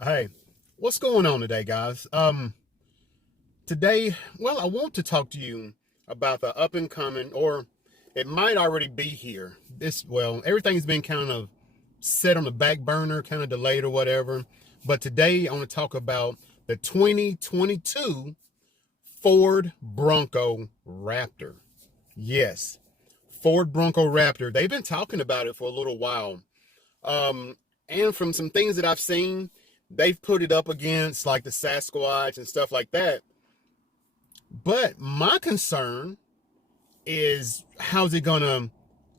Hey, what's going on today, guys? Today, well, I want to talk to you about the up and coming, or it might already be here. Everything's been kind of set on the back burner, kind of delayed or whatever. But today, I want to talk about the 2022 Ford Bronco Raptor. Yes, Ford Bronco Raptor. They've been talking about it for a little while. Um, and from some things that I've seen, they've put it up against like the Sasquatch and stuff like that. But my concern is how's it gonna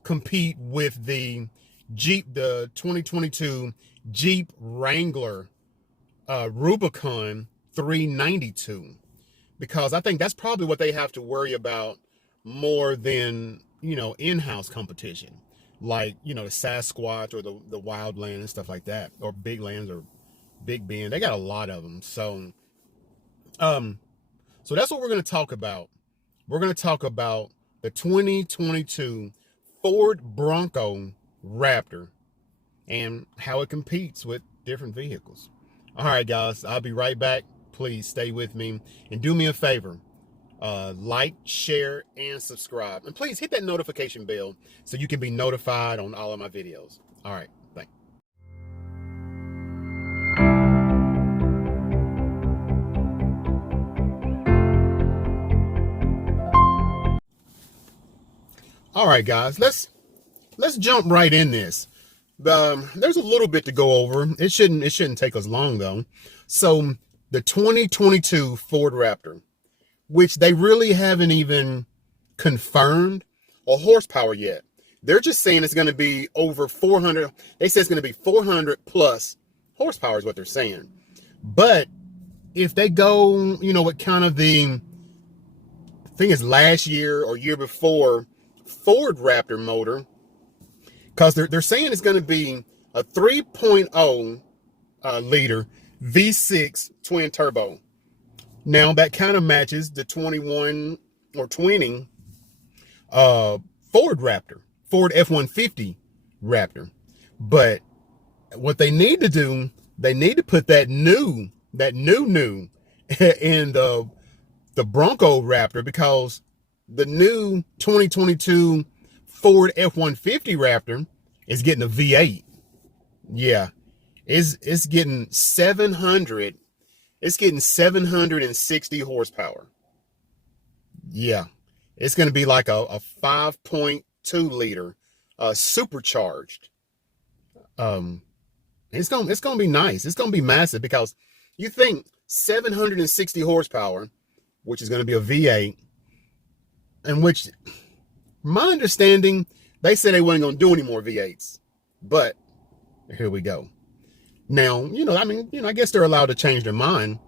compete with the 2022 Jeep Wrangler Rubicon 392? Because I think that's probably what they have to worry about more than, in-house competition. Like, the Sasquatch or the Wildland and stuff like that, or Big Lands or Big Bend. They got a lot of them. Um, so that's what we're going to talk about. We're going to talk about the 2022 Ford Bronco Raptor and how it competes with different vehicles. All right, guys, I'll be right back. Please stay with me and do me a favor. Like, share, and subscribe. And please hit that notification bell so you can be notified on all of my videos. All right, thanks. All right, guys, let's jump right in this. There's a little bit to go over. It shouldn't take us long though. So the 2022 Ford Raptor, which they really haven't even confirmed a horsepower yet. They're just saying it's going to be over 400. They say it's going to be 400 plus horsepower is what they're saying. But if they go, with kind of the thing is last year or year before Ford Raptor motor, because they're saying it's going to be a 3.0 liter V6 twin turbo. Now that kind of matches the 21 or 20 Ford Raptor, Ford F-150 Raptor. But what they need to do, they need to put that new in the Bronco Raptor, because the new 2022 Ford F-150 Raptor is getting a V8. Yeah, it's getting 700. It's getting 760 horsepower. Yeah, it's going to be like a 5.2 liter supercharged. It's going to be nice. It's going to be massive, because you think 760 horsepower, which is going to be a V8, and which, my understanding, they said they weren't going to do any more V8s. But here we go. Now, I guess they're allowed to change their mind.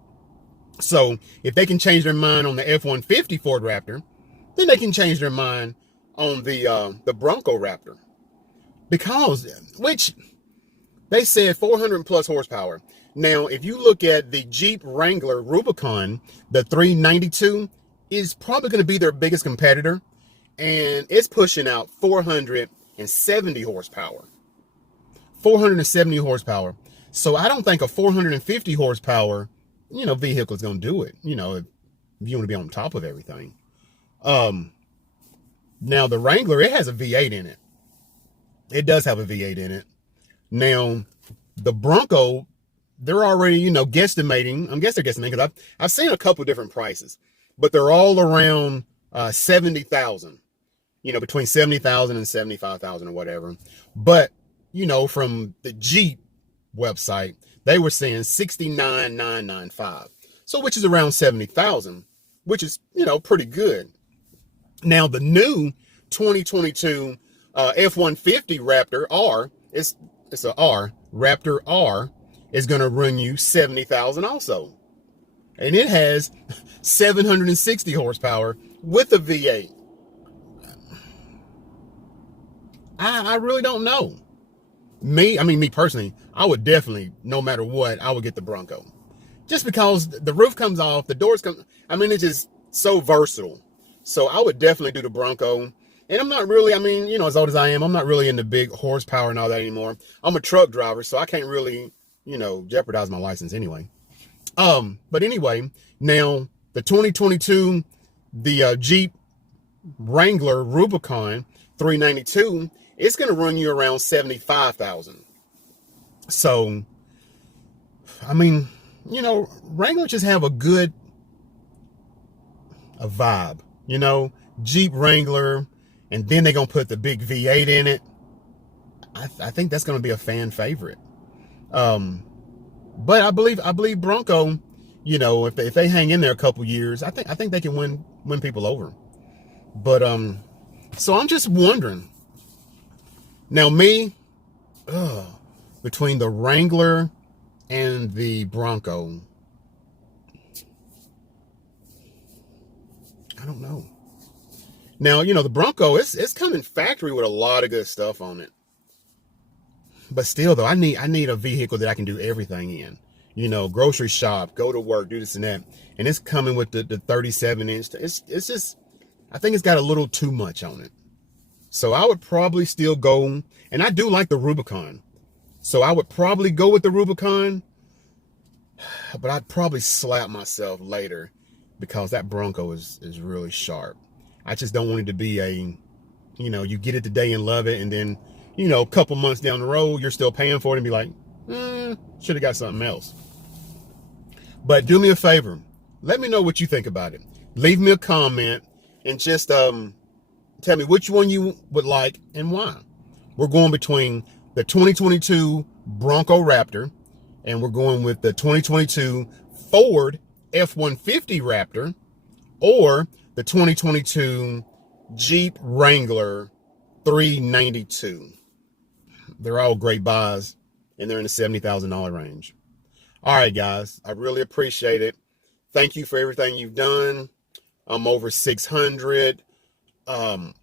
So if they can change their mind on the F-150 Ford Raptor, then they can change their mind on the Bronco Raptor. Which they said 400 plus horsepower. Now, if you look at the Jeep Wrangler Rubicon, the 392 is probably going to be their biggest competitor. And it's pushing out 470 horsepower. 470 horsepower. So I don't think a 450 horsepower, vehicle is going to do it, if you want to be on top of everything. Now the Wrangler, it has a V8 in it. It does have a V8 in it. Now the Bronco, they're already, guesstimating. I guess they're guesstimating, because I've seen a couple different prices, but they're all around 70,000, between 70,000 and 75,000 or whatever. But, from the Jeep website, they were saying 69,995. So, which is around 70,000, which is, pretty good. Now, the new 2022 F-150 Raptor R, it's a R, Raptor R, is going to run you 70,000 also. And it has 760 horsepower with a V8. I really don't know. Me personally, I would definitely, no matter what, I would get the Bronco. Just because the roof comes off, the doors come, it's just so versatile. So I would definitely do the Bronco. And I'm not really, as old as I am, I'm not really into big horsepower and all that anymore. I'm a truck driver, so I can't really you know, jeopardize my license anyway. But anyway, now the 2022, the Jeep Wrangler Rubicon 392, it's going to run you around 75,000. So, I mean, you know, Wrangler just have a vibe, you know, Jeep Wrangler, and then they're going to put the big V8 in it. I think that's going to be a fan favorite. But I believe Bronco, you know, if they hang in there a couple years, I think they can win people over. But so I'm just wondering. Now me, between the Wrangler and the Bronco, I don't know. Now, you know, the Bronco, it's coming factory with a lot of good stuff on it. But still, though, I need a vehicle that I can do everything in. You know, grocery shop, go to work, do this and that. And it's coming with the 37-inch. It's just, I think it's got a little too much on it. So I would probably still go, and I do like the Rubicon. So I would probably go with the Rubicon, but I'd probably slap myself later because that Bronco is really sharp. I just don't want it to be a, you know, you get it today and love it, and then, you know, a couple months down the road, you're still paying for it and be like, should have got something else. But do me a favor. Let me know what you think about it. Leave me a comment and just tell me which one you would like and why. We're going between the 2022 Bronco Raptor and we're going with the 2022 Ford F-150 Raptor or the 2022 Jeep Wrangler 392. They're all great buys, and they're in the $70,000 range. All right, guys, I really appreciate it. Thank you for everything you've done. I'm over 600, and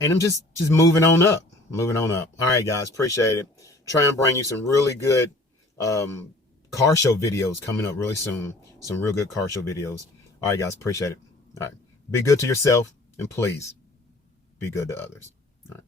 I'm just moving on up. All right, guys, appreciate it. Try and bring you some really good car show videos coming up really soon. Some real good car show videos. All right, guys, appreciate it. All right, be good to yourself, and please be good to others.